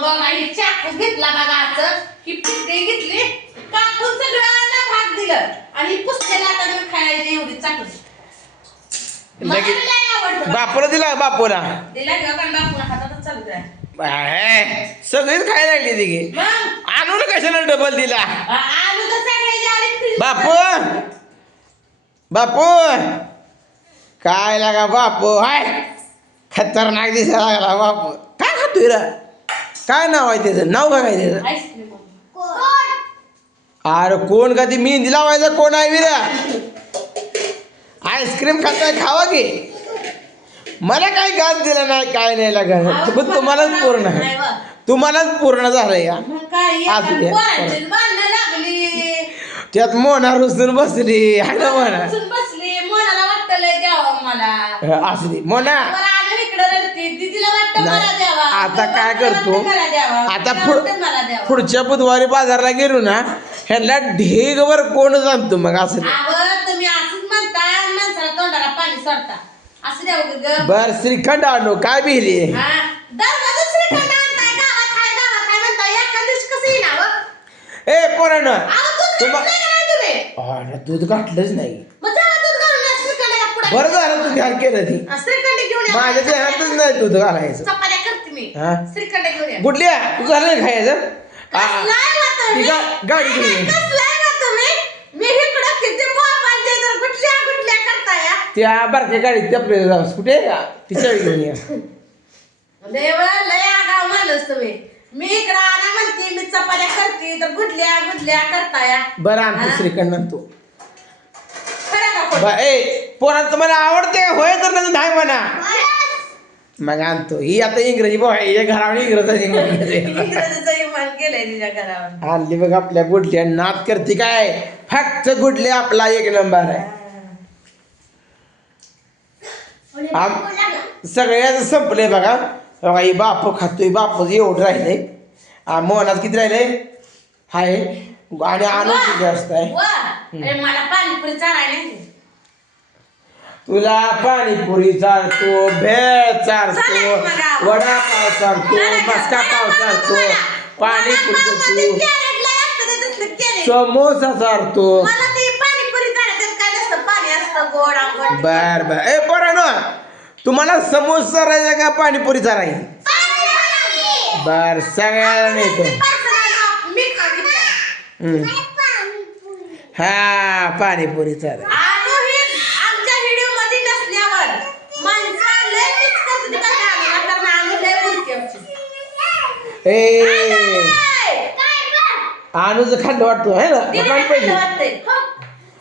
बघा चाकू घेतला बघा असं की पिठे घेतली कापून सगळ्यांना भाग दिलं आणि पुसलेला आता खायची एवढी चाकू बापूला दिला बापूला दिला का कारण बापूला हातातच चालू सगळीच खायला लागली ती आणून कशाला डबल दिला आलू तर सगळे बापू बापू काय लागा बापू हाय खतरनाक दिसायला लागला बापू काय खातोय रा काय नाव आहे त्याचं नाव काय त्याचं आईस्क्रीम अरे कोण का ती मेहंदी लावायचं कोण आहे विरा आईस्क्रीम खाताय खावा की मला काही घास दिला नाही काय नाही लागत तुम्हालाच पूर्ण आहे तुम्हालाच पूर्ण झालंय या त्यात मोना रुसून बसली आहे ना मोना बसली मोनाला वाटतलंय द्यावं मला असली मोना आता काय करतो आता पुढच्या बुधवारी बाजारला गेलो ना ह्याला ढेगवर कोण जाणतो मग असं तुम्ही असंच म्हणता माणसाला तोंडाला पाणी सोडता असं द्यावं बर श्रीखंड आणू काय बिहली ए पोरांनो दूध घातलंच नाही बरं झालं तू ध्यान केलं ती माझ्या ध्यानातच नाही दूध घालायचं कुठल्या तू झालं खायचं गाडी घेऊन त्या बारक्या गाडीत आपल्याला जाऊस कुठे आहे का तिच्या घेऊन या मी इकडं आणा म्हणते मी चपात्या करते तर गुडल्या गुडल्या करताय बरं आमचं श्रीखंड आणतो ए पोरांचं मला आवडते होय तर नाही म्हणा मग आणतो ही आता इंग्रजी भाऊ घरावर इंग्रजाची आणली बघ आपल्या गुडल्या नाद करते काय फक्त गुडले आपला एक नंबर आहे सगळ्याच संपलंय बघा बघा ही बाप खातोय बापच एवढं राहिलंय मोहनात किती राहिलंय हाय आणि आणून जास्त आहे मला पाणीपुरी चारायला तुला पाणीपुरी चालतो भेळ चालतो वडापाव चालतो मस्का पाव चालतो पाणीपुरी समोसा चालतो बर बर ए पोरांनो तुम्हाला समोसा चारायचा का पाणीपुरी चारायची बर सगळ्याला नेतो हा पाणीपुरी चारायची ए आणूच खाल्लं वाटतो है ना पाणी पाहिजे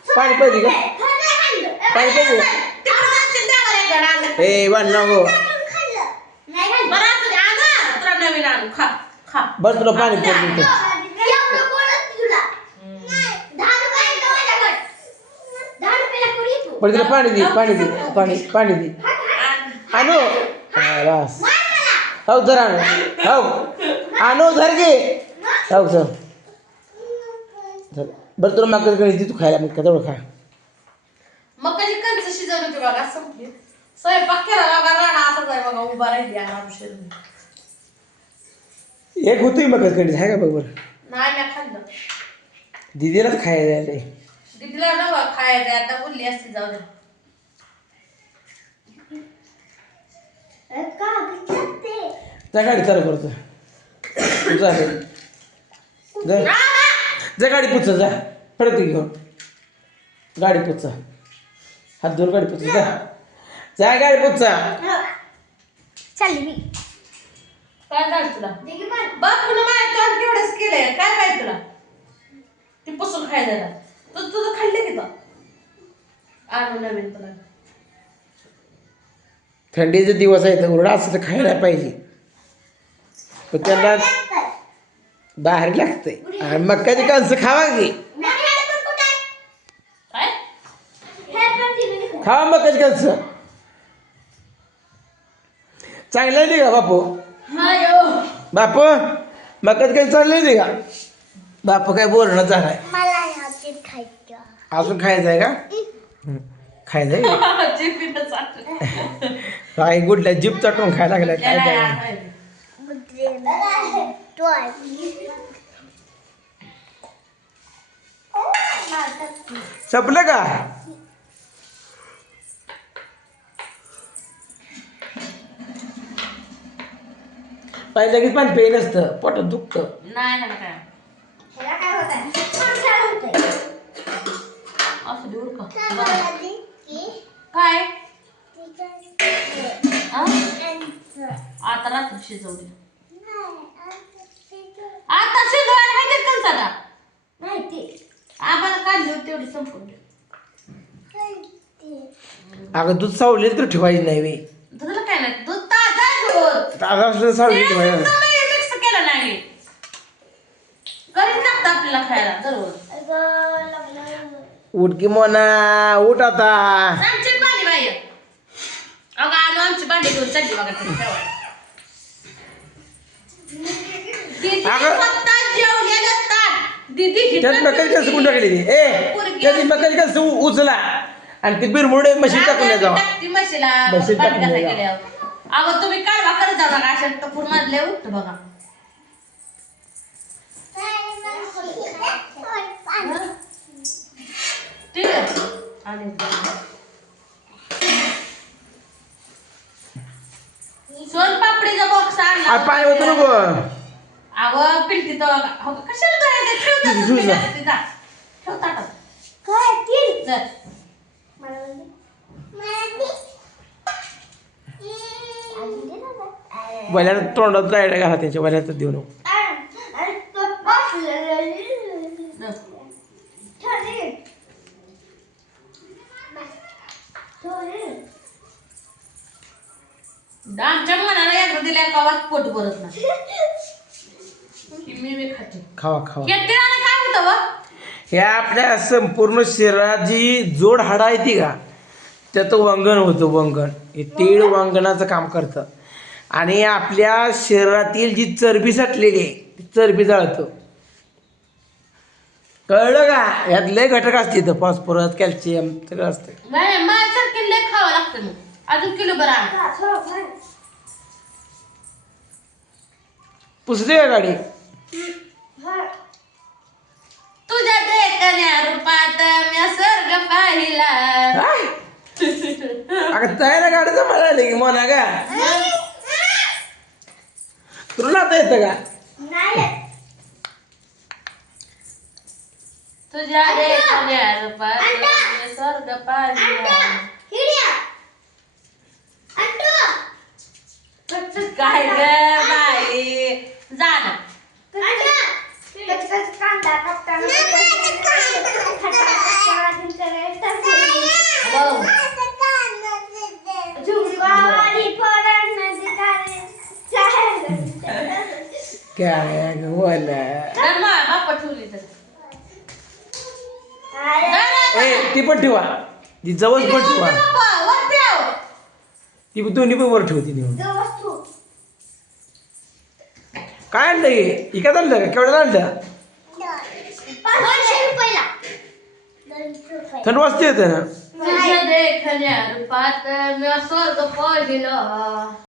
पाणी पाहिजे का पाणी पाहिजे ए वाढ गो बस तुला पाणी पाहिजे पण तिला पाणी दे पाणी दे पाणी पाणी दे आणू बस हो धर आणू हो आणू धर घे हो सर बरं तुला मग कधी तू खायला मग तेवढं खा मग कधी कंच शिजवली होती बघा संपली स्वयंपाक केला बघा राणा असं आहे बघा उभा राहिली आरामशीर एक होती मग कधी आहे का बघ बरं नाही मी खाल्लं दीदीलाच खायला जायचंय दीदीला नव्हा खायचं आता बोलली असते जाऊ दे जा गाडी चालू करतो तुझा जा गाडी पुचा जा पडत घेऊन गाडी पुचा हात धुवून गाडी पुचा जा जा गाडी पुचा चालली काय झालं तुला बापून माझ्या तोंड केवढंच केलंय काय काय तुला ती पुसून खायला तू तुझं खाल्ले की तो आणू नवीन तुला थंडीचे दिवस आहेत उरडा असं तर खायला पाहिजे पण त्यांना बाहेर लागतंय आणि मग कधी कंस खावा की खावा मग कधी कंस चांगलं नाही का बापू बापू मग कधी काही चाललंय नाही का बापू काय बोलणं झालंय अजून खायचं आहे का खायचं आहे काय गुडल्या जीप चटून खायला लागलाय काय काय संपलं का? पाहिजे लगेच पाणी पेय नसतं, पोटात दुखतं. नाही ना काय असं देऊ का काय आता रात्री शिजवली आता शिजवायला माहिती कंसाला आम्हाला काढली होती तेवढी संपून अगं दूध सावले तर ठेवायची नाही बे. दुधाला काय नाही दूध ताजा दूध ताजा असलं सावली ठेवायचं. मिक्स केलं नाही घरीच लागतं आपल्याला खायला दररोज उठ की मोना उठ आता. आमची पाणी बाहेर अगं आणू आमची भांडी घेऊन चालली बघा तुम्ही ठेवायला स्वतः जेवलेलं ताट दीदी त्यात मकई कसं कुठं टाकली ती? त्याची मकई कसं उचला आणि ती बिरमुडे मशीन टाकून जावा. म्हशीला म्हशीत टाकून भांडी द्या. घासायला गेल्यावर अगं तुम्ही काढवा करत जाऊ नका अशा टपूर मारले उठत बघा ठीक आहे आणि सोन पापडीचा बॉक्स आणला पाय होतो नको. अगं पिलटी तर कशाला जायचं ठेवतात वल्याला तोंडात जायला घाला त्याच्या वल्यात देऊ नको. आमच्या मनाला एकदा दिल्या गावात पोट भरत नाही मी खाते खावा खावा. काय होतं व ह्या आपल्या संपूर्ण शरीराची जोड हाड आहे ती का त्याचं वंगण होतं. वंगण हे तीळ वंगणाचं काम करतं आणि आपल्या शरीरातील जी चरबी साठलेली आहे ती चरबी जाळतं. कळलं का? यात लय घटक असते इथं फॉस्फरस कॅल्शियम सगळं असतं. माझ्यासारखी लय खावं लागतं मग अजून किलो बरं पुसली का गाडी? तुझ्या देखण्या रूपात मी स्वर्ग पाहिला अगं तयार गाडीचं मला की म्हणा का तुला आता येतं का? तुझ्या देखण्या रूपात मी स्वर्ग पाहिला काय ग बाई जाणं काय बोला बाप्पा ठेवली तर ती पण ठेवा ती जवळ पण ठेवा ती दोन्ही पण वर ठेवती नेऊन. काय आणलं हे काय आणलं का केवढं आणलं? थंड वाजते येतं ना. तुझ्या देखण्या रूपात मी स्वर्ग पाहिला